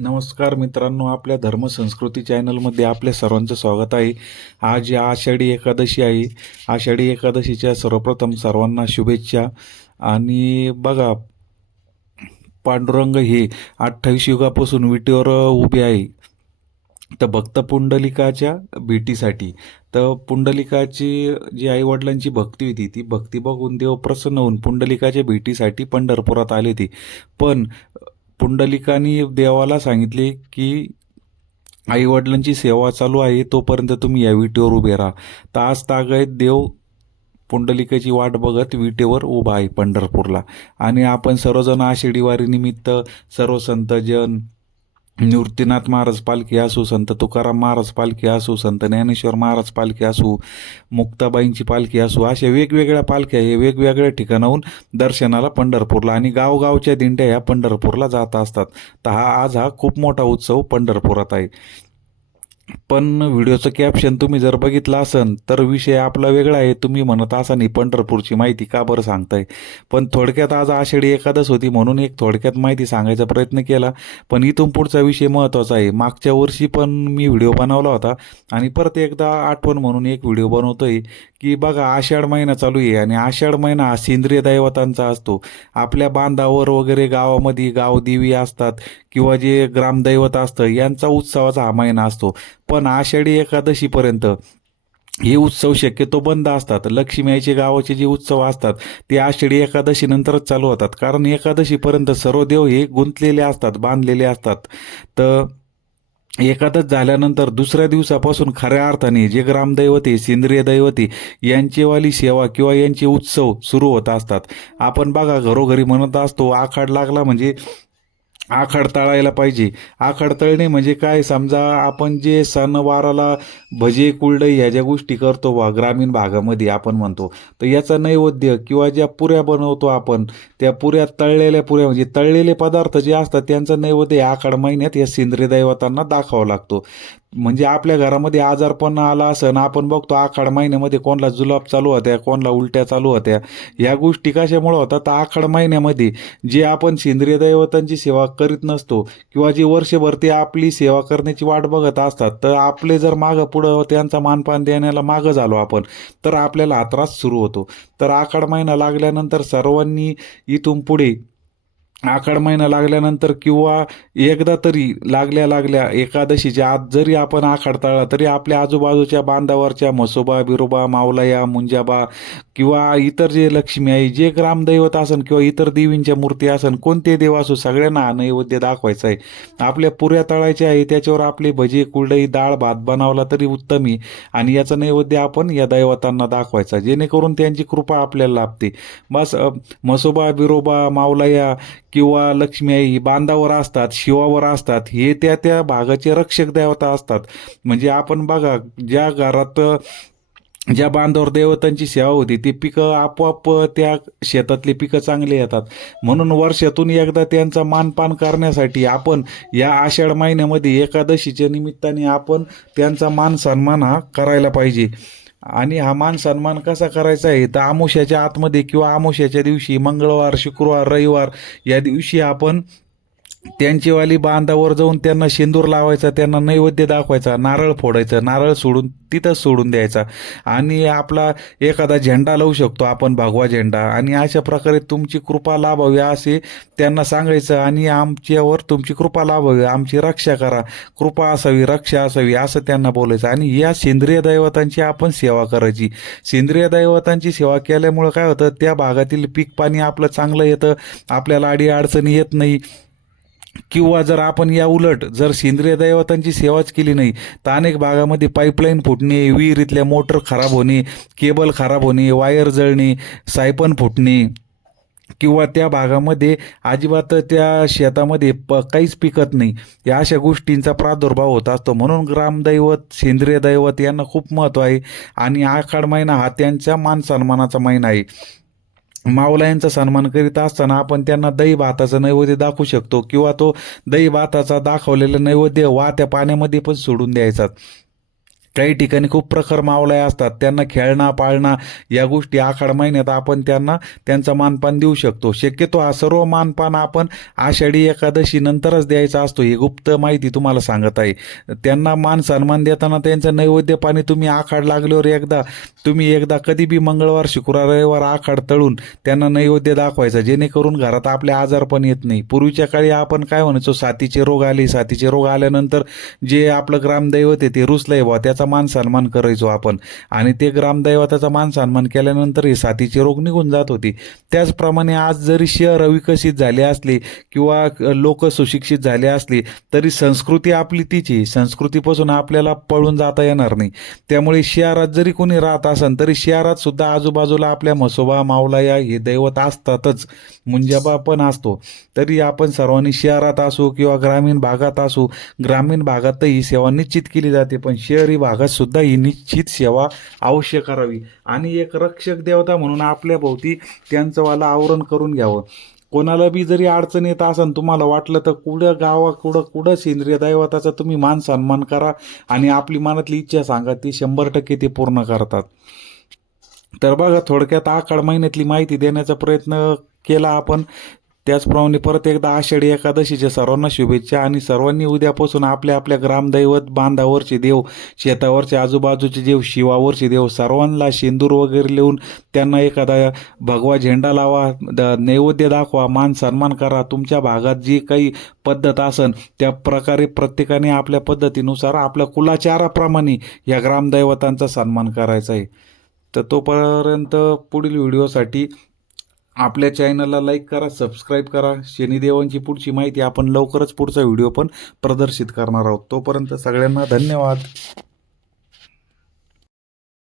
नमस्कार मित्रांनो आपल्या धर्मसंस्कृती चॅनलमध्ये आपल्या सर्वांचं स्वागत आहे. आज या आषाढी एकादशी आहे. आषाढी एकादशीच्या सर्वप्रथम सर्वांना शुभेच्छा. आणि बघा पांडुरंग हे अठ्ठावीस युगापासून विटीवर उभे आहे. तर भक्त पुंडलिकाच्या भेटीसाठी तर पुंडलिकाची जी आईवडिलांची भक्ती होती ती भक्ती बघून देव प्रसन्न होऊन पुंडलिकाच्या भेटीसाठी पंढरपुरात आले होते. पण पुंडलिकानी देवाला सांगितले की आईवडिलांची सेवा चालू आहे तोपर्यंत तुम्ही या विटेवर उभे राहा. तास आज तागायत देव पुंडलिकेची वाट बघत विटेवर उभा आहे पंढरपूरला. आणि आपण सर्वजण आषाढी वारीनिमित्त सर्व संतजन निवृत्तीनाथ महाराज पालखी असू संत तुकाराम महाराज पालखी असू संत ज्ञानेश्वर महाराज पालखी असू मुक्ताबाईंची पालखी असू अशा वेगवेगळ्या पालख्या हे वेगवेगळ्या ठिकाणाहून दर्शनाला पंढरपूरला आणि गावगावच्या दिंड्या ह्या पंढरपूरला जात असतात. तर हा आज हा खूप मोठा उत्सव पंढरपुरात आहे. पण व्हिडिओचं कॅप्शन तुम्ही जर बघितलं असन तर विषय आपला वेगळा आहे. तुम्ही म्हणत असाल पंढरपूरची माहिती का बरं सांगताय? पण थोडक्यात आज आषाढी एकादश होती म्हणून एक थोडक्यात माहिती सांगायचा प्रयत्न केला. पण इथून पुढचा विषय महत्त्वाचा आहे. मागच्या वर्षी पण मी व्हिडिओ बनवला होता आणि परत एकदा आठवण म्हणून एक व्हिडिओ बनवतोय. की बघा आषाढ महिना चालू आहे आणि आषाढ महिना हा सेंद्रिय दैवतांचा असतो. आपल्या बांधावर वगैरे गावामध्ये गावदेवी असतात किंवा जे ग्रामदैवत असतं यांचा उत्सवाचा हा महिना असतो. पण आषाढी एकादशीपर्यंत हे उत्सव शक्यतो बंद असतात. लक्ष्मीचे गावाचे जे उत्सव असतात ते आषाढी एकादशी नंतरच चालू होतात. कारण एकादशीपर्यंत सर्व देव हे गुंतलेले असतात बांधलेले असतात. तर एकादश झाल्यानंतर दुसऱ्या दिवसापासून खऱ्या अर्थाने जे ग्रामदैवते सेंद्रिय दैवते यांचीवाली सेवा किंवा यांचे उत्सव सुरू होत असतात. आपण बघा घरोघरी म्हणत असतो आखाड लागला म्हणजे आखाड तळायला पाहिजे. आखाड तळणे म्हणजे काय? समजा आपण जे सणवाराला भजे कुलडई ह्या ज्या गोष्टी करतो बा ग्रामीण भागामध्ये आपण म्हणतो तर याचा नैवेद्य किंवा ज्या पुऱ्या बनवतो आपण त्या पुऱ्या तळलेल्या पुऱ्या म्हणजे तळलेले पदार्थ जे असतात त्यांचा नैवेद्य आखाड महिन्यात या सेंद्रिय दैवतांना दाखवावा लागतो. म्हणजे आपल्या घरामध्ये आजारपण आला असं आपण बघतो आखाड महिन्यामध्ये कोणाला जुलाब चालू होत्या कोणाला उलट्या चालू होत्या. या गोष्टी कशामुळे होतात? तर आखाड महिन्यामध्ये जे आपण सेंद्रिय दैवतांची सेवा करीत नसतो किंवा जे वर्षभर ते आपली सेवा करण्याची वाट बघत असतात तर आपले जर मागं पुढं त्यांचा मानपान देण्याला मागं झालो आपण तर आपल्याला हा त्रास सुरू होतो. तर आखाड महिना लागल्यानंतर सर्वांनी इथून पुढे आखाड महिना लागल्यानंतर किंवा एकदा तरी लागल्या लागल्या एकादशीच्या आत जरी आपण आखाड तळला तरी आपल्या आजूबाजूच्या बांधावरच्या म्हसोबा बिरोबा मावलया मुंजाबा किंवा इतर जे लक्ष्मी आहे जे ग्रामदैवत असन किंवा इतर देवींच्या मूर्ती असन कोणते देव असो सगळ्यांना हा नैवेद्य दाखवायचा आहे. आपल्या पुऱ्या तळायच्या आहे त्याच्यावर आपले भजे कुरडई डाळ भात बनवला तरी उत्तम आहे आणि याचा नैवेद्य आपण या दैवतांना दाखवायचा जेणेकरून त्यांची कृपा आपल्याला लाभते. बस म्हसोबा बिरोबा मावलया किंवा लक्ष्मी आई ही बांधावर असतात शिवावर असतात हे त्या त्या भागाचे रक्षक देवता असतात. म्हणजे आपण बघा ज्या घरात ज्या बांधावर देवतांची सेवा होती ती पिकं आपोआप त्या शेतातली पिकं चांगली येतात. म्हणून वर्षातून एकदा त्यांचा मानपान करण्यासाठी आपण या आषाढ महिन्यामध्ये एकादशीच्या निमित्ताने आपण त्यांचा मान सन्मान हा करायला पाहिजे. आणि हा मान सन्मान कसा करायचा आहे? तर आमुष्याच्या आतमध्ये किंवा आमुष्याच्या दिवशी मंगळवार शुक्रवार रविवार या दिवशी आपण त्यांचीवाली बांधावर जाऊन त्यांना शेंदूर लावायचा त्यांना नैवेद्य दाखवायचा नारळ फोडायचं नारळ सोडून तिथंच सोडून द्यायचा. आणि आपला एखादा झेंडा लावू शकतो आपण भगवा झेंडा. आणि अशा प्रकारे तुमची कृपा लाभावी असे त्यांना सांगायचं आणि आमच्यावर तुमची कृपा लाभावी आमची रक्षा करा. कृपा असावी रक्षा असावी असं त्यांना बोलायचं. आणि या सेंद्रिय दैवतांची आपण सेवा करायची. सेंद्रिय दैवतांची सेवा केल्यामुळं काय होतं त्या भागातील पीक पाणी आपलं चांगलं येतं आपल्याला अडी अडचणी येत नाही. किंवा जर आपण या उलट जर सेंद्रिय दैवतांची सेवाच केली नाही तर अनेक भागामध्ये पाईपलाईन फुटणे विहिरीतल्या मोटर खराब होणे केबल खराब होणे वायर जळणे सायपन फुटणे किंवा त्या भागामध्ये अजिबात त्या शेतामध्ये प काहीच पिकत नाही या अशा गोष्टींचा प्रादुर्भाव होत असतो. म्हणून ग्रामदैवत सेंद्रिय दैवत यांना खूप महत्त्व आहे. आणि आखाड महिना हा त्यांच्या मान सन्मानाचा महिना आहे. मावलायांचा सन्मान करीत असताना आपण त्यांना दही भाताचा नैवेद्य दाखवू शकतो किंवा तो दही भाताचा दाखवलेला नैवेद्य वाहत्या पाण्यामध्ये पण सोडून द्यायचा. काही ठिकाणी खूप प्रखर मावलाय असतात. त्यांना खेळणं पाळणं या गोष्टी आखाड महिन्यात आपण त्यांना त्यांचा मानपान देऊ शकतो. शक्यतो हा सर्व मानपान आपण आषाढी एकादशी नंतरच द्यायचा असतो ही गुप्त माहिती तुम्हाला सांगत आहे. त्यांना मान सन्मान देताना त्यांचं नैवेद्य पाणी तुम्ही आखाड लागल्यावर एकदा तुम्ही एकदा कधी बी मंगळवार शुक्रवार रविवार आखाड तळून त्यांना नैवेद्य दाखवायचा जेणेकरून घरात आपले आजार पण येत नाही. पूर्वीच्या काळी आपण काय म्हणायचो साथीचे रोग आले साथीचे रोग आल्यानंतर जे आपलं ग्रामदैवत आहे ते रुसलंय बा त्याचा मान सन्मान करायचो आपण. आणि ते ग्रामदैवताचा मान सन्मान केल्यानंतरही साथीचे रोग निघून जात होते. त्याचप्रमाणे आज जरी शहर विकसित झाले असले किंवा लोक सुशिक्षित झाले असले तरी संस्कृती आपली तिची आहे. संस्कृतीपासून आपल्याला पळून जाता येणार नाही. त्यामुळे शहरात जरी कोणी राहत असेल तरी शहरात सुद्धा आजूबाजूला आपल्या म्हसोबा मावला या हे दैवत असतातच. मुंजाबा पण असतो. तरी आपण सर्वांनी शहरात असू किंवा ग्रामीण भागात असू ग्रामीण भागातही सेवा निश्चित केली जाते. पण शहरी भाग सुद्धा ही निश्चित सेवा अवश्य करावी. आणि एक रक्षक देवता म्हणून आपल्या भोवती त्यांचं वाला आवरण करून घ्यावं. कोणाला बी जरी अडचण येत असेल तुम्हाला वाटलं तर कुठं गावा कुठं कुठं सेंद्रिय दैवताचा तुम्ही मान सन्मान करा आणि आपली मनातली इच्छा सांगा ती शंभर टक्के ते पूर्ण करतात. तर बघा थोडक्यात आखाड महिन्यातली माहिती देण्याचा प्रयत्न केला आपण. त्याचप्रमाणे परत एकदा आषाढी एकादशीच्या सर्वांना शुभेच्छा आणि सर्वांनी उद्यापासून आपल्या आपल्या ग्रामदैवत बांधावरचे देव शेतावरचे आजूबाजूचे देव शिवावरचे देव सर्वांना शेंदूर वगैरे लिहून त्यांना एखादा भगवा झेंडा लावा द- नैवेद्य दाखवा मान सन्मान करा. तुमच्या भागात जी काही पद्धत असन त्या प्रकारे प्रत्येकाने आपल्या पद्धतीनुसार आपल्या कुलाचाराप्रमाणे या ग्रामदैवतांचा सन्मान करायचा आहे. तर तोपर्यंत पुढील व्हिडिओसाठी आपल्या चॅनलला लाईक करा सबस्क्राईब करा. शनिदेवांची पुढची माहिती आपण लवकरच पुढचा व्हिडिओ पण प्रदर्शित करणार आहोत. तोपर्यंत सगळ्यांना धन्यवाद.